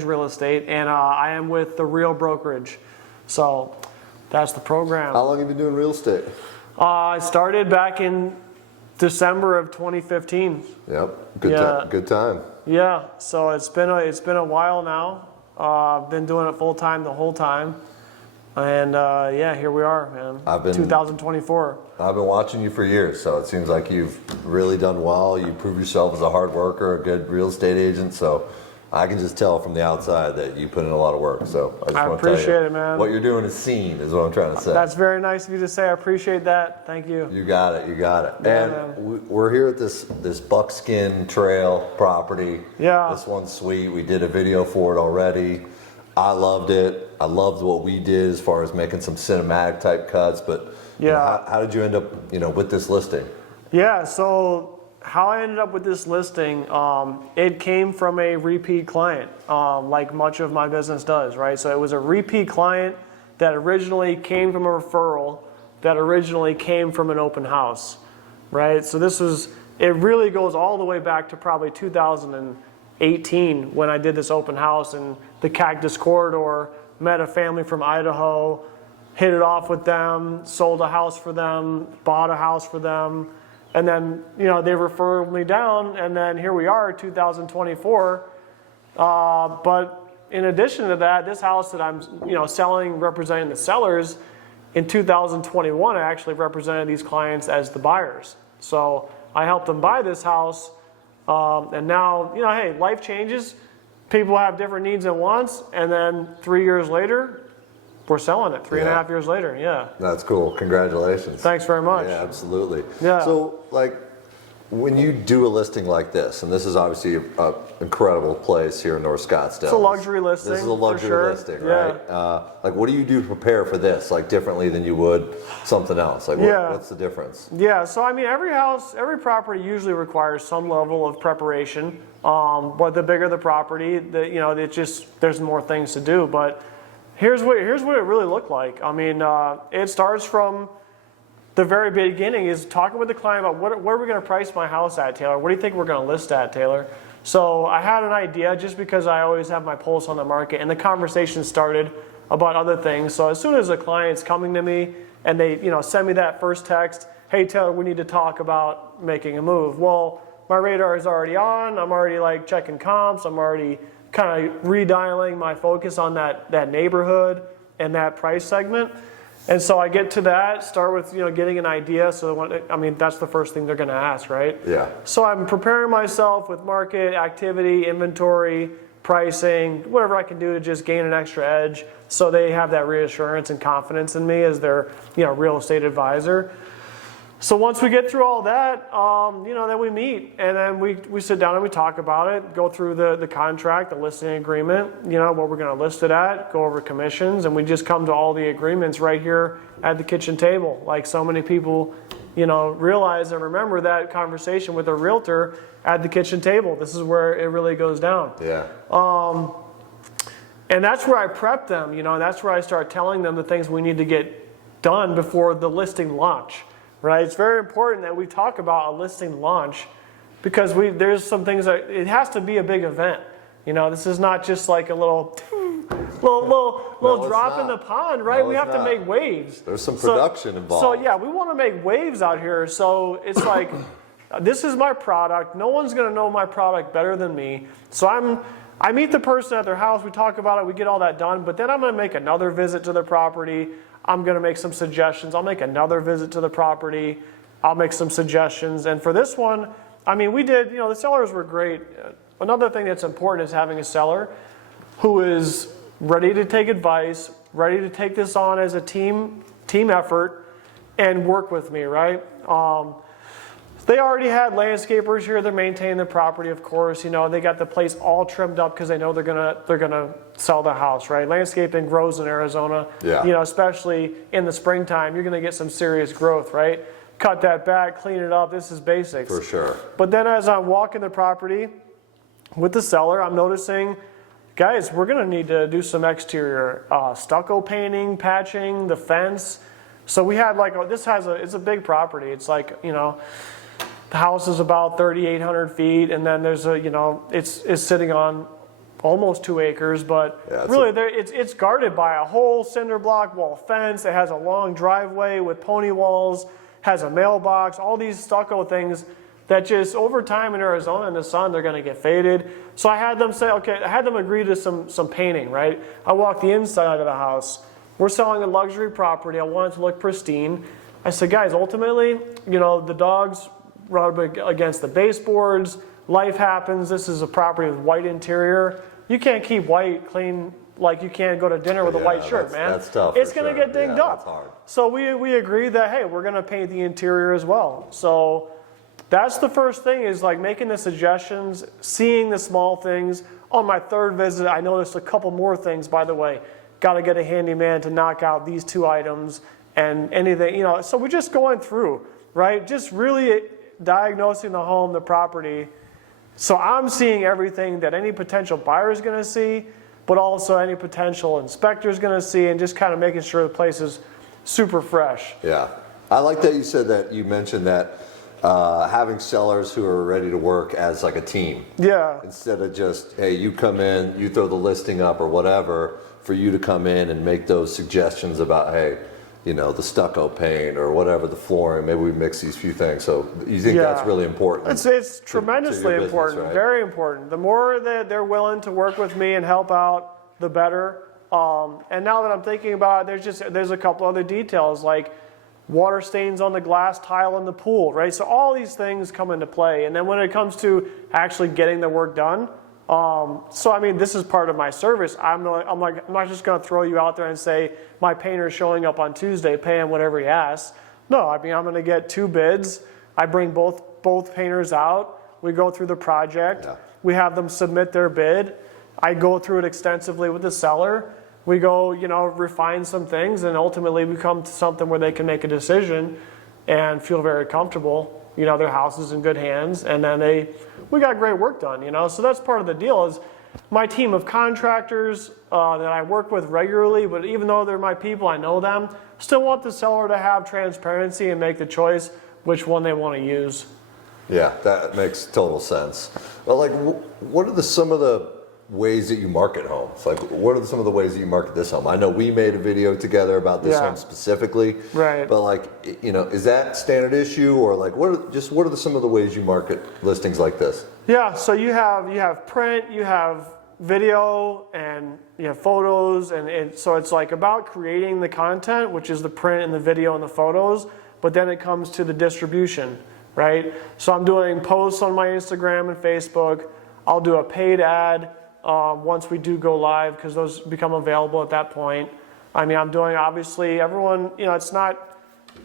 real estate, and I am with the Real Brokerage. So that's the program. How long have you been doing real estate? I started back in December of 2015. Yep, good time. Yeah, so it's been a while now. I've been doing it full time the whole time, and yeah, here we are, man. 2024. I've been watching you for years, so it seems like you've really done well. You prove yourself as a hard worker, a good real estate agent. So I can just tell from the outside that you put in a lot of work. So I just want to appreciate tell you, it, man. what you're doing is seen, is what I'm trying to say. That's very nice of you to say. I appreciate that. Thank you. You got it. Yeah, And we're here at this Buckskin Trail property. Yeah. This one's sweet. We did a video for it already. I loved it. I loved what we did as far as making some cinematic type cuts. But yeah, how did you end up, with this listing? Yeah. So how I ended up with this listing, it came from a repeat client, like much of my business does, right? So it was a repeat client that originally came from a referral, that originally came from an open house, right? So it really goes all the way back to probably 2018 when I did this open house in the Cactus Corridor, met a family from Idaho, hit it off with them, sold a house for them, bought a house for them. And then, they referred me down, and then here we are, 2024. But in addition to that, this house that I'm, selling, representing the sellers, in 2021, I actually represented these clients as the buyers. So I helped them buy this house, and now, hey, life changes. People have different needs and wants, and then 3 years later, we're selling it. 3.5 years later. Yeah. That's cool. Congratulations. Thanks very much. Yeah, absolutely. Yeah. So, when you do a listing like this, and this is obviously an incredible place here in North Scottsdale. It's a luxury listing. This is a luxury listing, right? What do you do to prepare for this, differently than you would something else? What's the difference? Yeah. So, every property usually requires some level of preparation. But the bigger the property, there's more things to do. But here's what it really looked like. It starts from the very beginning, is talking with the client about where are we going to price my house at, Taylor? What do you think we're going to list at, Taylor? So I had an idea, just because I always have my pulse on the market, and the conversation started about other things. So as soon as a client's coming to me and they send me that first text, hey Taylor, we need to talk about making a move. Well, my radar is already on. I'm already checking comps. I'm already kind of redialing my focus on that neighborhood and that price segment. And so I get to that, start with getting an idea. So that's the first thing they're going to ask, right? Yeah. So I'm preparing myself with market activity, inventory, pricing, whatever I can do to just gain an extra edge, so they have that reassurance and confidence in me as their real estate advisor. So once we get through all that, then we meet, and then we sit down and we talk about it, go through the contract, the listing agreement, what we're going to list it at, go over commissions, and we just come to all the agreements right here at the kitchen table. Like so many people, realize and remember that conversation with a realtor at the kitchen table. This is where it really goes down. Yeah. And that's where I prep them, that's where I start telling them the things we need to get done before the listing launch. Right, it's very important that we talk about a listing launch, because there's some things that it has to be a big event. This is not just like a little drop in the pond, right? We have to make waves. There's some production involved. So yeah, we want to make waves out here. So it's like, this is my product. No one's going to know my product better than me. So I meet the person at their house. We talk about it. We get all that done. But then I'm going to make another visit to their property. I'm going to make some suggestions. I'll make another visit to the property. I'll make some suggestions. And for this one, we did, the sellers were great. Another thing that's important is having a seller who is ready to take advice, ready to take this on as a team effort and work with me, right? They already had landscapers here. They're maintaining the property, of course. They got the place all trimmed up because they know they're gonna sell the house, right? Landscaping grows in Arizona. Yeah. Especially in the springtime, you're gonna get some serious growth, right? Cut that back, clean it up. This is basics. For sure. But then as I'm walking the property with the seller, I'm noticing, guys, we're gonna need to do some exterior stucco painting, patching, the fence. So we had it's a big property. It's the house is about 3,800 feet, and then there's it's sitting on almost 2 acres, but Yeah, really it's guarded by a whole cinder block wall fence. It has a long driveway with pony walls, has a mailbox, all these stucco things that just over time in Arizona in the sun, they're going to get faded. So I had them say, okay, I had them agree to some painting, right? I walked the inside of the house. We're selling a luxury property. I want it to look pristine. I said, guys, ultimately, the dogs rub against the baseboards. Life happens. This is a property with white interior. You can't keep white clean like you can't go to dinner with a white shirt, man. That's tough. It's going to get dinged up. That's hard. So we agreed that, hey, we're going to paint the interior as well. So that's the first thing, is like making the suggestions, seeing the small things. On my third visit, I noticed a couple more things, by the way. Got to get a handyman to knock out these 2 items and anything, So we're just going through, right? Just really diagnosing the home, the property. So I'm seeing everything that any potential buyer is going to see, but also any potential inspector is going to see, and just kind of making sure the place is super fresh. Yeah. I like that you mentioned that having sellers who are ready to work as like a team. Yeah. Instead of just, hey, you come in, you throw the listing up or whatever, for you to come in and make those suggestions about, hey, the stucco paint or whatever, the flooring, maybe we mix these few things. So you think that's really important? It's tremendously important, right? Very important. The more that they're willing to work with me and help out, the better. And now that I'm thinking about it, there's a couple other details, like water stains on the glass tile in the pool, right? So all these things come into play. And then when it comes to actually getting the work done, this is part of my service. I'm not just going to throw you out there and say, my painter's showing up on Tuesday, pay him whatever he asks. No, I'm going to get 2 bids. I bring both painters out. We go through the project. Yeah. We have them submit their bid. I go through it extensively with the seller. We go, refine some things, and ultimately we come to something where they can make a decision and feel very comfortable. Their house is in good hands, and then we got great work done, So that's part of the deal, is my team of contractors that I work with regularly, but even though they're my people, I know them, still want the seller to have transparency and make the choice which one they want to use. Yeah, that makes total sense. Well, what are some of the ways that you market homes? Like, what are some of the ways that you market this home? I know we made a video together about this home specifically, right? But is that standard issue, or what are some of the ways you market listings like this? Yeah, so you have print, you have video, and you have photos, and so it's about creating the content, which is the print and the video and the photos, but then it comes to the distribution, right? So I'm doing posts on my Instagram and Facebook. I'll do a paid ad once we do go live, because those become available at that point. I'm doing, obviously, everyone,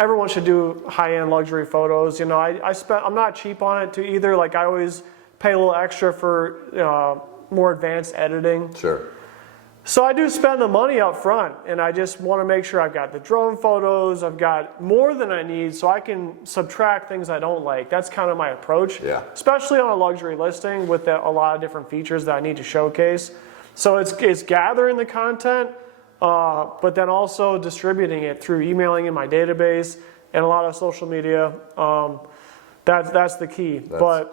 everyone should do high-end luxury photos. I'm not cheap on it too either. I always pay a little extra for more advanced editing. Sure. So I do spend the money up front, and I just want to make sure I've got the drone photos, I've got more than I need, so I can subtract things I don't like. That's kind of my approach, especially on a luxury listing with a lot of different features that I need to showcase. So it's gathering the content, but then also distributing it through emailing in my database and a lot of social media. That's the key. Go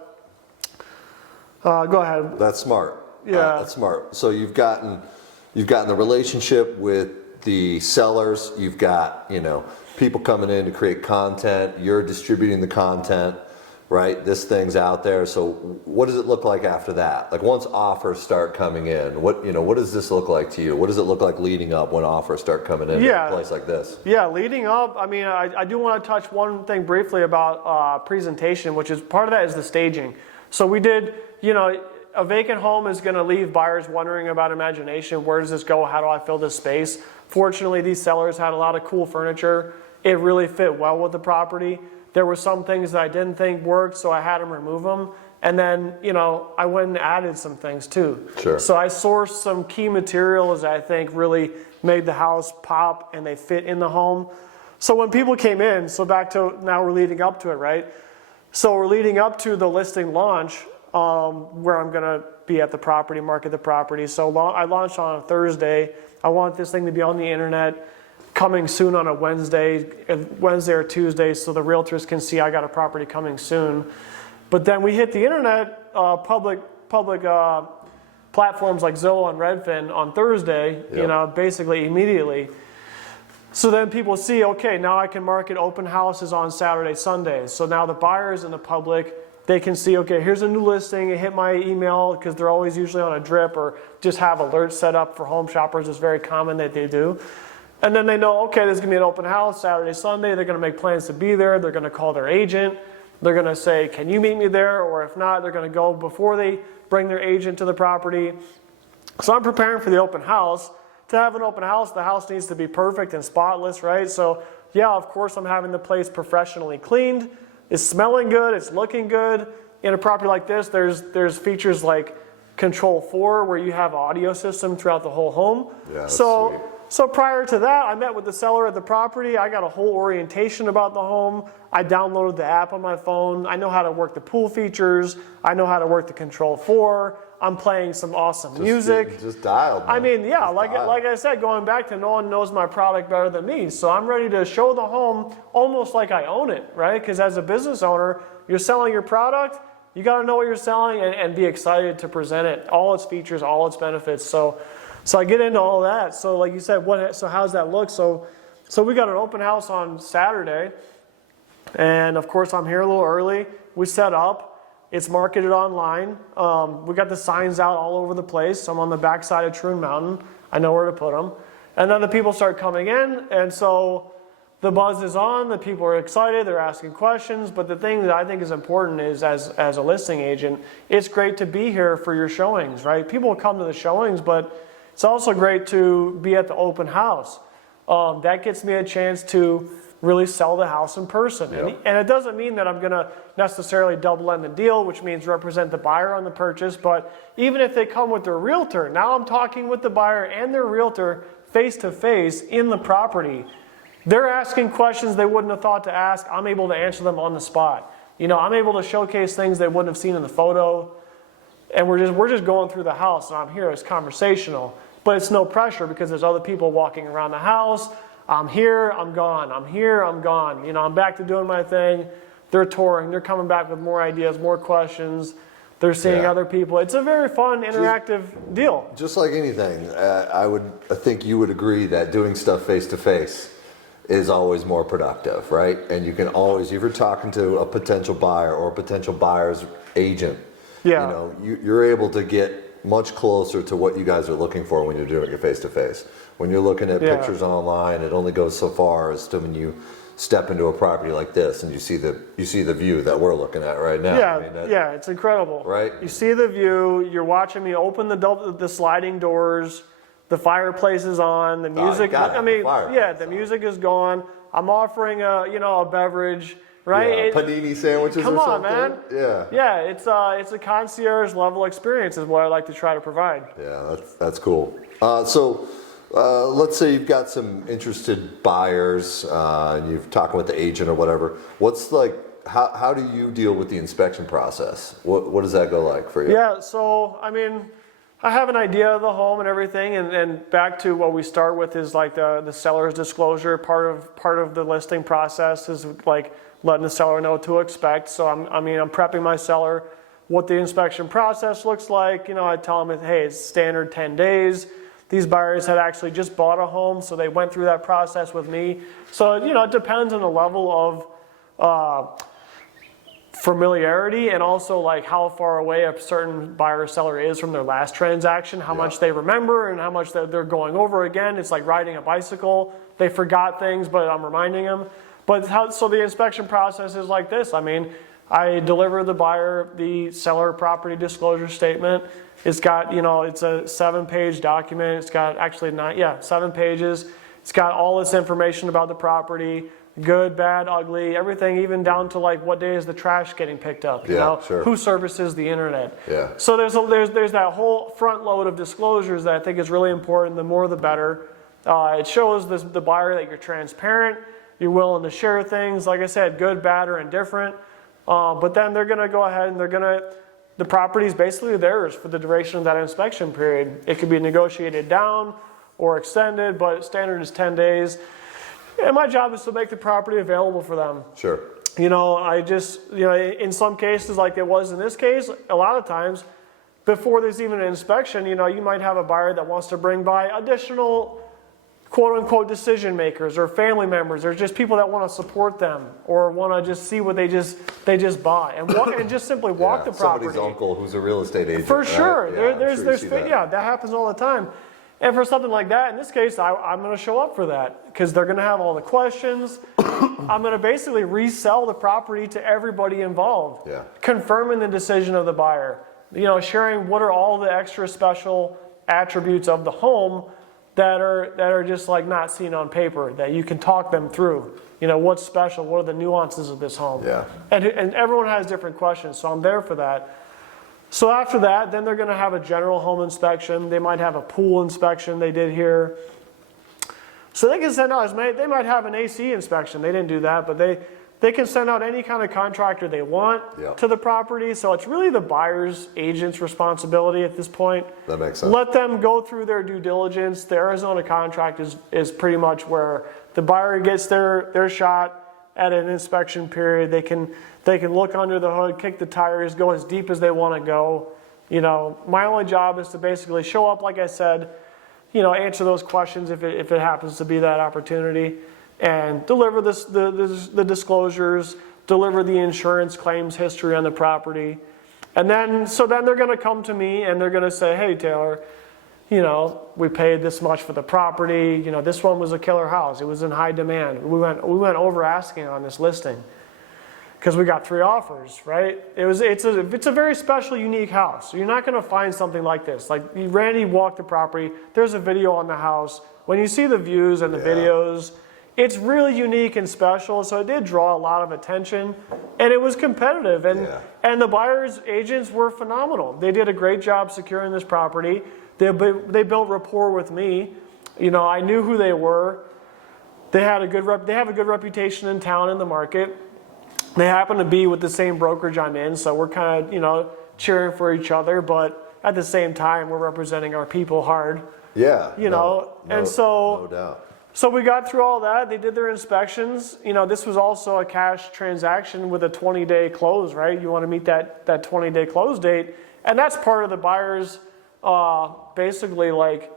ahead. That's smart. Yeah, that's smart. So you've gotten the relationship with the sellers. You've got people coming in to create content. You're distributing the content, right? This thing's out there. So what does it look like after that? Once offers start coming in, what does this look like to you? What does it look like leading up when offers start coming in a place like this? Yeah, leading up. I do want to touch one thing briefly about presentation, which is part of that is the staging. So we did, a vacant home is going to leave buyers wondering about imagination. Where does this go? How do I fill this space? Fortunately, these sellers had a lot of cool furniture. It really fit well with the property. There were some things that I didn't think worked, so I had them remove them. And then, I went and added some things too. Sure. So I sourced some key materials that I think really made the house pop, and they fit in the home. So when people came in, so back to now we're leading up to it, right? So we're leading up to the listing launch, where I'm going to be at the property, market the property. So I launched on a Thursday. I want this thing to be on the internet coming soon on a Wednesday or Tuesday, so the realtors can see I got a property coming soon. But then we hit the internet, public platforms like Zillow and Redfin on Thursday, you know, basically immediately. So then people see, okay, now I can market open houses on Saturday, Sundays. So now the buyers and the public, they can see, okay, here's a new listing. It hit my email, because they're always usually on a drip, or just have alerts set up for home shoppers. It's very common that they do. And then they know, okay, there's going to be an open house Saturday, Sunday. They're going to make plans to be there. They're going to call their agent. They're going to say, can you meet me there? Or if not, they're going to go before they bring their agent to the property. So I'm preparing for the open house. To have an open house, the house needs to be perfect and spotless, right? So yeah, of course I'm having the place professionally cleaned. It's smelling good, it's looking good. In a property like this, there's features like Control 4, where you have an audio system throughout the whole home. Yeah, that's sweet. So prior to that, I met with the seller at the property. I got a whole orientation about the home. I downloaded the app on my phone. I know how to work the pool features. I know how to work the Control 4. I'm playing some awesome music. Just dialed, man. I mean, yeah, like I said, going back to no one knows my product better than me. So I'm ready to show the home almost like I own it, right? Because as a business owner, you're selling your product. You got to know what you're selling and be excited to present it, all its features, all its benefits. So I get into all that. So like you said, so how's that look? So we got an open house on Saturday. And of course, I'm here a little early. We set up. It's marketed online. We got the signs out all over the place. I'm on the backside of Troon Mountain. I know where to put them. And then the people start coming in. And so the buzz is on. The people are excited. They're asking questions. But the thing that I think is important is, as a listing agent, it's great to be here for your showings, right? People come to the showings, but it's also great to be at the open house. That gets me a chance to really sell the house in person. Yep. And it doesn't mean that I'm going to necessarily double end the deal, which means represent the buyer on the purchase. But even if they come with their realtor, now I'm talking with the buyer and their realtor face to face in the property. They're asking questions they wouldn't have thought to ask. I'm able to answer them on the spot. You know, I'm able to showcase things they wouldn't have seen in the photo. And we're just going through the house, and I'm here. It's conversational. But it's no pressure, because there's other people walking around the house. I'm here, I'm gone. I'm here, I'm gone. You know, I'm back to doing my thing. They're touring. They're coming back with more ideas, more questions. They're seeing other people. It's a very fun, interactive deal. Just like anything, I think you would agree that doing stuff face to face is always more productive, right? And you can always, if you're talking to a potential buyer or a potential buyer's agent, you know, you're able to get much closer to what you guys are looking for when you're doing it face to face. When you're looking at pictures online, it only goes so far as to when you step into a property like this and you see the view that we're looking at right now. Yeah, I mean, it's incredible. Right? You see the view. You're watching me open the sliding doors. The fireplace is on. The music. The music is gone. I'm offering a beverage. Right? Yeah, panini sandwiches come or on, something. Man. Yeah, it's a concierge level experience is what I like to try to provide. Yeah, that's cool. So let's say you've got some interested buyers and you've talking with the agent or whatever. What's how do you deal with the inspection process? What does that go like for you? Yeah, so I mean, I have an idea of the home and everything, and back to what we start with is like the seller's disclosure. Part of the listing process is like letting the seller know what to expect. So I'm prepping my seller what the inspection process looks like. You know, I tell them, hey, it's standard 10 days. These buyers had actually just bought a home, so they went through that process with me. So, you know, it depends on the level of familiarity and also like how far away a certain buyer or seller is from their last transaction, how much they remember and how much they're going over again. It's like riding a bicycle. They forgot things, but I'm reminding them. So the inspection process is like this. I mean, I deliver the buyer the seller property disclosure statement. It's got, it's a 7-page document. It's got 7 pages. It's got all this information about the property, good, bad, ugly, everything, even down to like what day is the trash getting picked up, who services the internet. Yeah. So there's that whole front load of disclosures that I think is really important. The more the better. It shows the buyer that you're transparent. You're willing to share things, like I said, good, bad, or indifferent. But then they're going to go ahead and the property is basically theirs for the duration of that inspection period. It could be negotiated down or extended, but standard is 10 days. And my job is to make the property available for them. Sure. I just, in some cases, like it was in this case, a lot of times, before there's even an inspection, you might have a buyer that wants to bring by additional quote unquote decision makers or family members or just people that want to support them or want to just see what they just buy and just simply walk the property. Somebody's uncle who's a real estate agent. For sure. Right? That happens all the time. And for something like that, in this case, I'm going to show up for that because they're going to have all the questions. I'm going to basically resell the property to everybody involved, confirming the decision of the buyer, sharing what are all the extra special attributes of the home that are just like not seen on paper, that you can talk them through. What's special? What are the nuances of this home? Yeah. And everyone has different questions, so I'm there for that. So after that, then they're going to have a general home inspection. They might have a pool inspection they did here. So they can send out they might have an AC inspection. They didn't do that, but they can send out any kind of contractor they want to the property. So it's really the buyer's agent's responsibility at this point. That makes sense. Let them go through their due diligence. The Arizona contract is pretty much where the buyer gets their shot at an inspection period. They can look under the hood, kick the tires, go as deep as they want to go. My only job is to basically show up, like I said, answer those questions if it happens to be that opportunity, and deliver the disclosures, deliver the insurance claims history on the property. And then they're going to come to me and they're going to say, hey, Taylor, we paid this much for the property. This one was a killer house. It was in high demand. We went over asking on this listing because we got 3 offers, right? It's a very special, unique house. So you're not going to find something like this. Like Randy walked the property. There's a video on the house. When you see the views and the videos, it's really unique and special. So it did draw a lot of attention, and it was competitive. And the buyer's agents were phenomenal. They did a great job securing this property. They built rapport with me. I knew who they were. They have a good reputation in town in the market. They happen to be with the same brokerage I'm in, so we're kind of cheering for each other. But at the same time, we're representing our people hard. Yeah. No doubt. So we got through all that. They did their inspections. This was also a cash transaction with a 20-day close, right? You want to meet that 20-day close date, and that's part of the buyer's basically like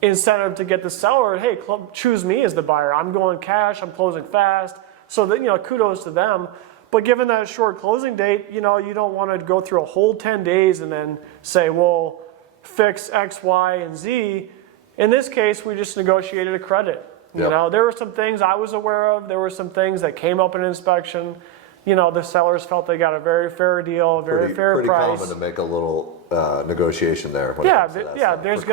incentive to get the seller, hey, choose me as the buyer. I'm going cash, I'm closing fast. So that, kudos to them. But given that short closing date, you don't want to go through a whole 10 days and then say, well, fix X, Y, and Z. In this case, we just negotiated a credit. There were some things I was aware of. There were some things that came up in inspection. The sellers felt they got a very fair deal, a very fair price. Pretty common to make a little negotiation there. There's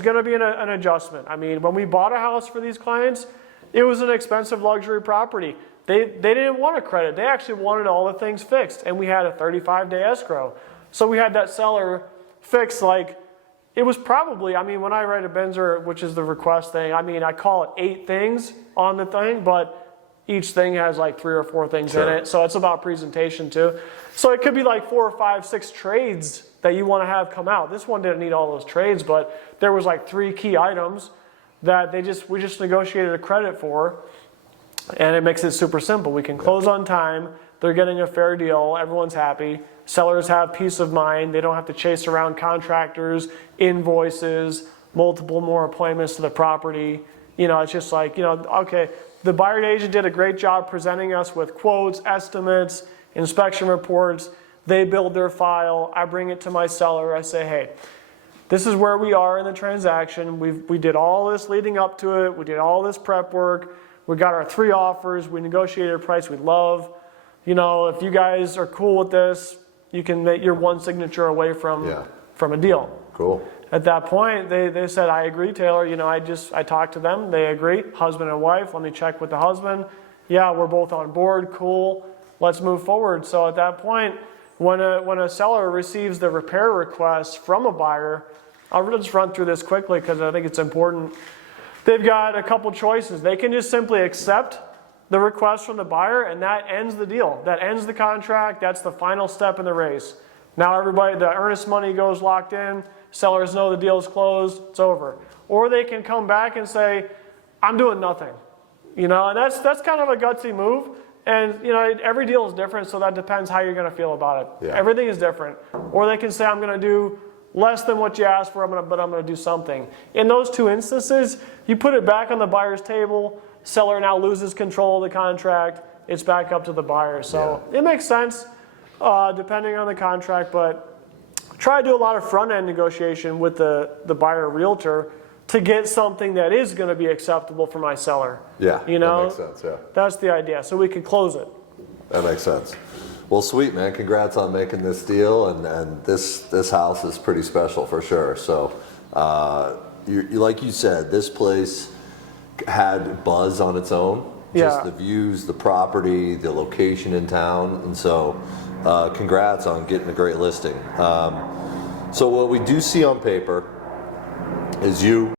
gonna be an adjustment. I mean, when we bought a house for these clients, it was an expensive luxury property. They didn't want a credit. They actually wanted all the things fixed, and we had a 35-day escrow. So we had that seller fix it was probably, when I write a Benzer, which is the request thing, I call it 8 things on the thing, but each thing has 3 or 4 things in it. So it's about presentation too. So it could be 4 or 5, 6 trades that you want to have come out. This one didn't need all those trades, but there was 3 key items that we just negotiated a credit for, and it makes it super simple. We can close on time. They're getting a fair deal. Everyone's happy. Sellers have peace of mind. They don't have to chase around contractors, invoices, multiple more appointments to the property. It's just okay, the buyer agent did a great job presenting us with quotes, estimates, inspection reports. They build their file. I bring it to my seller. I say, hey, this is where we are in the transaction. We did all this leading up to it. We did all this prep work. We got our 3 offers. We negotiated a price we love. If you guys are cool with this, you can make your 1 signature away from a deal. Cool. At that point, they said, I agree, Taylor. I talked to them. They agree. Husband and wife. Let me check with the husband. Yeah, we're both on board. Cool. Let's move forward. So at that point, when a seller receives the repair request from a buyer, I'll just run through this quickly because I think it's important. They've got a couple choices. They can just simply accept the request from the buyer, and that ends the deal. That ends the contract. That's the final step in the race. Now the earnest money goes locked in. Sellers know the deal's closed. It's over. Or they can come back and say, I'm doing nothing. And that's kind of a gutsy move. And you know, every deal is different, so that depends how you're going to feel about it. Yeah. Everything is different. Or they can say, I'm going to do less than what you asked for, but I'm going to do something. In those two instances, you put it back on the buyer's table. Seller now loses control of the contract. It's back up to the buyer. So it makes sense depending on the contract, but try to do a lot of front-end negotiation with the buyer realtor to get something that is going to be acceptable for my seller. Yeah, you know, that makes sense, yeah. That's the idea, so we can close it. That makes sense. Well, sweet, man. Congrats on making this deal, and this house is pretty special for sure. So, like you said, this place had buzz on its own. Just the views, the property, the location in town, and so congrats on getting a great listing. So what we do see on paper is you